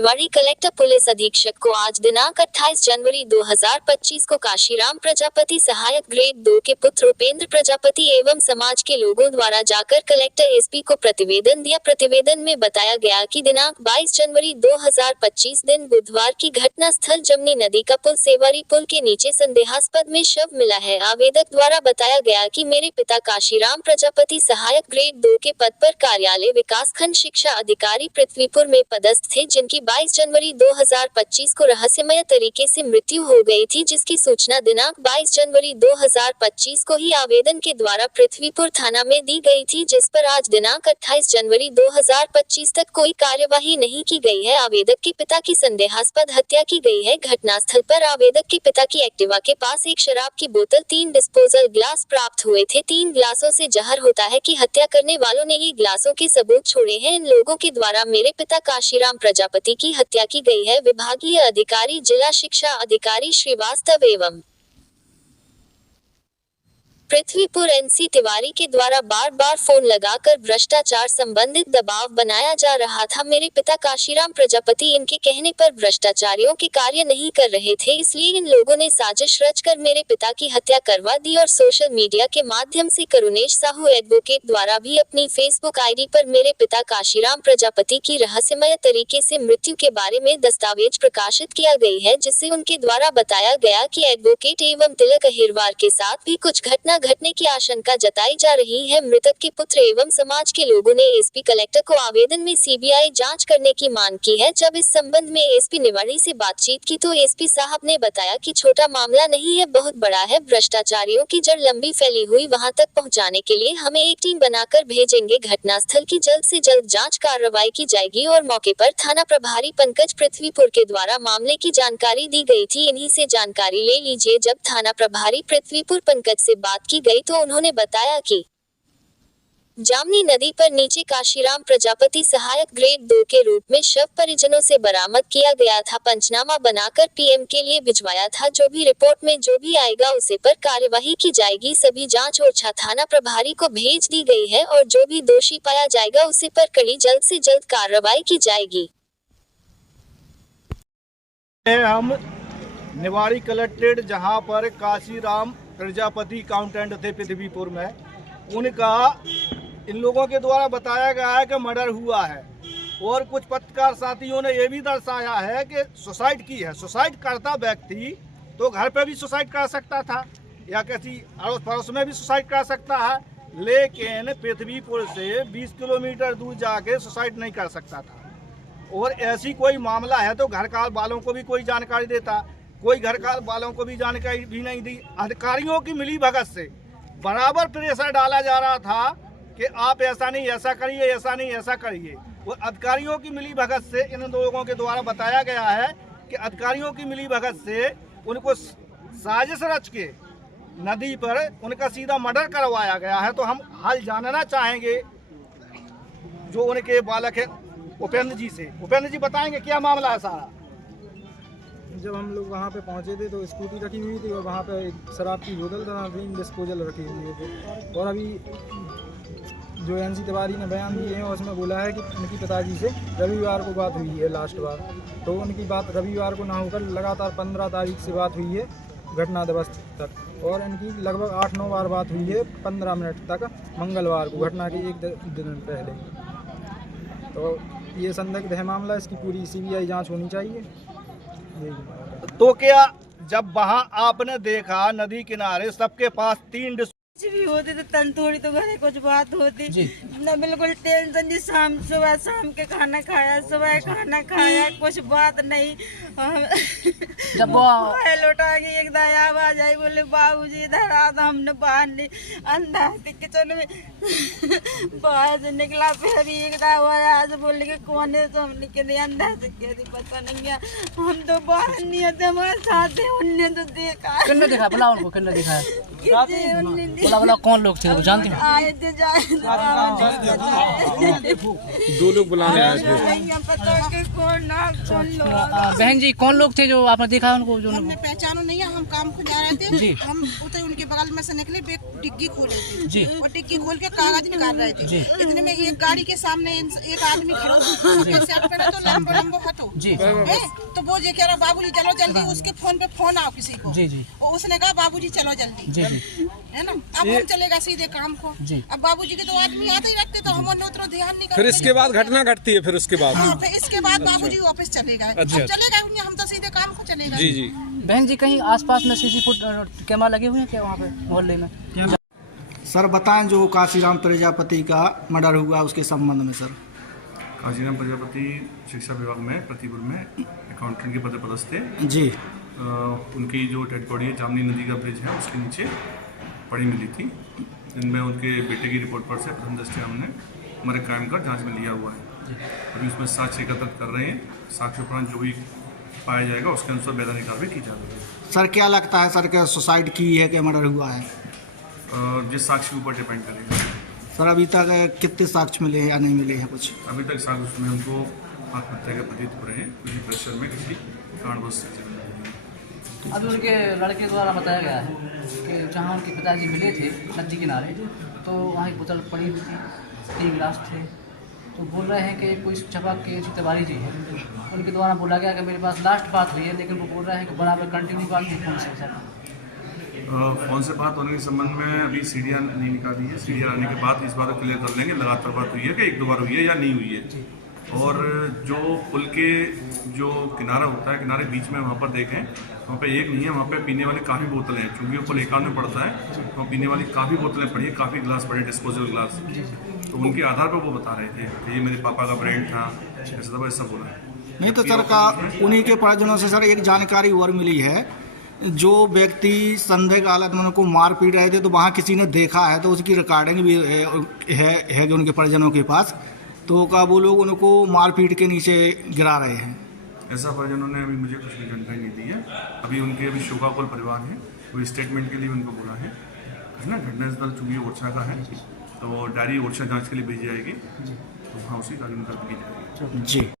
Niwari collector police अधीक्षक को आज दिनांक 28 जनवरी 2025 को काशीराम प्रजापति सहायक ग्रेड 2 के पुत्र उपेंद्र प्रजापति एवं समाज के लोगों द्वारा जाकर कलेक्टर एसपी को प्रतिवेदन दिया। प्रतिवेदन में बताया गया कि दिनांक 22 जनवरी 2025 दिन बुधवार की घटना स्थल जमनी नदी का पुल सेवारी पुल के नीचे संदेहास्पद में शव मिला है। आवेदक द्वारा बताया गया कि मेरे पिता काशीराम प्रजापति सहायक ग्रेड 2 के पद पर कार्यालय विकास खंड शिक्षा अधिकारी पृथ्वीपुर में पदस्थ थे, जिनकी 22 जनवरी 2025 को रहस्यमय तरीके से मृत्यु हो गई थी, जिसकी सूचना दिनांक 22 जनवरी 2025 को ही आवेदन के द्वारा पृथ्वीपुर थाना में दी गई थी, जिस पर आज दिनांक 28 जनवरी 2025 तक कोई कार्यवाही नहीं की गई है। आवेदक के पिता की संदेहास्पद हत्या की गई है। घटनास्थल पर आवेदक के पिता की एक्टिवा के पास एक शराब की बोतल, 3 डिस्पोजल ग्लास प्राप्त हुए थे। 3 ग्लासों से जहर होता है कि हत्या करने वालों ने ये ग्लासों के सबूत छोड़े हैं। इन लोगों के द्वारा मेरे पिता काशीराम प्रजापति की हत्या की गई है। विभागीय अधिकारी जिला शिक्षा अधिकारी श्रीवास्तव एवं पृथ्वीपुर एनसी तिवारी के द्वारा बार बार फोन लगाकर भ्रष्टाचार संबंधित दबाव बनाया जा रहा था। मेरे पिता काशीराम प्रजापति इनके कहने पर भ्रष्टाचारियों के कार्य नहीं कर रहे थे, इसलिए इन लोगों ने साजिश रचकर मेरे पिता की हत्या करवा दी और सोशल मीडिया के माध्यम से करुणेश साहू एडवोकेट द्वारा भी अपनी फेसबुक आईडी पर मेरे पिता काशीराम प्रजापति की रहस्यमय तरीके से मृत्यु के बारे में दस्तावेज प्रकाशित किया गई है, जिससे उनके द्वारा बताया गया कि एडवोकेट एवं तिलक अहिरवार के साथ भी कुछ घटना घटने की आशंका जताई जा रही है। मृतक के पुत्र एवं समाज के लोगों ने एसपी कलेक्टर को आवेदन में सीबीआई जांच करने की मांग की है। जब इस संबंध में एसपी निवाड़ी से बातचीत की तो एसपी साहब ने बताया कि छोटा मामला नहीं है, बहुत बड़ा है। भ्रष्टाचारियों की जड़ लंबी फैली हुई, वहां तक पहुंचाने के लिए हमें एक टीम बनाकर भेजेंगे। घटनास्थल की जल्द से जल्द जाँच कार्रवाई की जाएगी और मौके पर थाना प्रभारी पंकज पृथ्वीपुर के द्वारा मामले की जानकारी दी गई थी। इन्हीं से जानकारी ले लीजिए। जब थाना प्रभारी पृथ्वीपुर पंकज से बात की गई तो उन्होंने बताया कि जामनी नदी पर नीचे काशीराम प्रजापति सहायक ग्रेड 2 के रूप में शव परिजनों से बरामद किया गया था। पंचनामा बनाकर पीएम के लिए भिजवाया था। जो भी रिपोर्ट में जो भी आएगा उसे पर कार्यवाही की जाएगी। सभी जांच ओरछा थाना प्रभारी को भेज दी गई है और जो भी दोषी पाया जाएगा उसे पर कड़ी जल्द से जल्द कार्रवाई की जाएगी। हम निवाड़ी कलेक्ट्रेट जहां पर काशीराम प्रजापति अकाउंटेंट थे पृथ्वीपुर में, उनका इन लोगों के द्वारा बताया गया है कि मर्डर हुआ है और कुछ पत्रकार साथियों ने यह भी दर्शाया है कि सुसाइड की है। सुसाइड करता व्यक्ति तो घर पे भी सुसाइड कर सकता था या किसी अड़ोस पड़ोस में भी सुसाइड कर सकता है, लेकिन पृथ्वीपुर से 20 किलोमीटर दूर जाके सुसाइड नहीं कर सकता था। और ऐसी कोई मामला है तो घर का वालों को भी कोई जानकारी देता, कोई घर का वालों को भी जानकारी भी नहीं दी। अधिकारियों की मिली भगत से बराबर प्रेशर डाला जा रहा था कि आप ऐसा नहीं ऐसा करिए, ऐसा नहीं ऐसा करिए। और अधिकारियों की मिली भगत से इन लोगों के द्वारा बताया गया है कि अधिकारियों की मिली भगत से उनको साजिश रच के नदी पर उनका सीधा मर्डर करवाया गया है। तो हम हाल जानना चाहेंगे जो उनके बालक है उपेंद्र जी से। उपेंद्र जी बताएंगे क्या मामला है सारा। जब हम लोग वहाँ पे पहुँचे थे तो स्कूटी रखी हुई थी और वहाँ पे शराब की बोतल तथा 3 डिस्पोजल रखे हुए थे। और अभी जो एनसी तिवारी ने बयान दिए हैं उसमें बोला है कि उनकी पिताजी से रविवार को बात हुई है लास्ट बार, तो उनकी बात रविवार को ना होकर लगातार 15 तारीख से बात हुई है घटना दिवस तक, और इनकी लगभग 8-9 बार बात हुई है 15 मिनट तक मंगलवार को, घटना के एक दिन पहले। तो ये संदिग्ध है मामला, इसकी पूरी सीबीआई जाँच होनी चाहिए। तो क्या जब वहां आपने देखा नदी किनारे सबके पास 3 कुछ भी होती तो तन थोड़ी तो घरे कुछ बात होती न, बिल्कुल टेंशन जी। सुबह शाम के खाना खाया, सुबह खाना खाया, कुछ बात नहीं। जब लौटा के एक दया आवाज आई, बोले बाबूजी इधर आ। तो हमने बाहर नहीं अंधा किचन में बाहर से निकला, फिर भी एक आवाज बोले कि कौन है, तो हमने के अंधा से कह दी पता नहीं है। हम तो बाहर नहीं आते, हमारे साथ है। उनने तो देखा, किन्ने देखा बोला उनको, किन्ने देखा है बोला कौन लोग थे वो जानती हैं? आए थे दो लोग बुलाने आए थे। पता कि कौन लोग। बहन जी कौन लोग थे जो आपने देखा उनको? जो हमने पहचानो नहीं है, हम काम को जा रहे थे। हम उधर उनके बगल में से निकले, डिग्गी खोले थे और डिग्गी खोल के कागज निकाल रहे रहे थे। इतने में एक गाड़ी के सामने एक आदमी खड़ा शर्ट पहना तो लंबो लंबो हटो जी है, तो वो जो कह रहा बाबूजी चलो जल्दी, उसके फोन पे फोन आओ किसी को। जी जी और उसने कहा बाबूजी चलो जल्दी, जी जी है ना। अब हम चलेगा सीधे काम को। जी। अब बाबूजी के तो आदमी आते ही रखते, तो हम उतना ध्यान नहीं करते। फिर इसके बाद घटना घटती है, फिर उसके बाद हाँ, फिर इसके बाद बाबूजी वापस चलेगा। अब चलेगा नहीं, हम तो सीधे काम को चलेगा। जी जी। बहन जी, कहीं आसपास में सीसी कैमरा लगे हुए हैं क्या वहाँ पे मोहल्ले में? सर बताएं जो काशीराम प्रजापति का मर्डर हुआ उसके संबंध में सर। काशीराम प्रजापति शिक्षा विभाग में प्रतिपुर में अकाउंटेंट के पद पर पदस्थ थे जी। उनकी जो डेड बॉडी है जामनी नदी का ब्रिज है उसके नीचे पड़ी मिली थी, जिनमें उनके बेटे की रिपोर्ट पर से प्रथम दृष्टया हमने मर्डर क्राइम का जांच में लिया हुआ है। अभी उसमें साक्ष्य एकत्र कर रहे हैं, साक्ष्य उपरांत जो भी पाया जाएगा उसके अनुसार वैधानिक कार्रवाई की जा रही है। सर क्या लगता है सर कि सुसाइड की है कि मर्डर हुआ है? जिस साक्ष्य के ऊपर डिपेंड करेगा। सर अभी तक कितने साक्ष्य मिले हैं या नहीं मिले हैं कुछ? अभी तक साक्ष्य में हमको आत्महत्या के प्रतीत हो रहे हैं, किसी प्रेशर में किसी कारणवश। अभी उनके लड़के द्वारा बताया गया है कि जहाँ उनके पिताजी मिले थे नदी किनारे, तो वहाँ एक बोतल पड़ी हुई थी, 3 गिलास थे। तो बोल रहे हैं कि कोई छपा के जो तिवारी जी है उनके द्वारा बोला गया कि मेरे पास लास्ट बात हुई है, लेकिन वो बोल रहे हैं कि बराबर कंटिन्यू बात नहीं फोन से सर। फ़ोन से बात होने के संबंध में अभी सीढ़ियाँ नहीं निकाली है। सीढ़ियाँ आने के बाद इस बार क्लियर कर लेंगे लगातार बात हुई है कि 1-2 बार हुई है या नहीं हुई है। और जो पुल के जो किनारा होता है, किनारे बीच में वहाँ पर देखें, वहाँ पे एक नहीं है, वहाँ पे पीने वाली काफ़ी बोतलें हैं। चूँकि वो पुल एकांत में पड़ता है तो पीने वाली काफ़ी बोतलें पड़ी है, काफ़ी गिलास पड़े, डिस्पोजेबल गिलास। तो उनके आधार पर वो बता रहे थे कि ये मेरे पापा का ब्रांड था, ऐसा था, ऐसा बोला है। नहीं तो सर का उन्हीं के परिजनों से सर एक जानकारी और मिली है, जो व्यक्ति संदेह हालत में उनको मार पीट रहे थे तो वहाँ किसी ने देखा है, तो उसकी रिकॉर्डिंग भी है कि उनके परिजनों के पास, तो का वो लोग उनको मार पीट के नीचे गिरा रहे हैं। ऐसा परिजनों ने अभी मुझे कुछ भी जानकारी नहीं दी है। अभी उनके अभी शोकाकुल परिवार है, वो स्टेटमेंट के लिए उनको बोला है ना। घटनास्थल चूँकि ओरछा का है तो डायरी ओरछा जांच के लिए भेजी जाएगी, तो वहाँ उसी कानून की जाएगी। जी।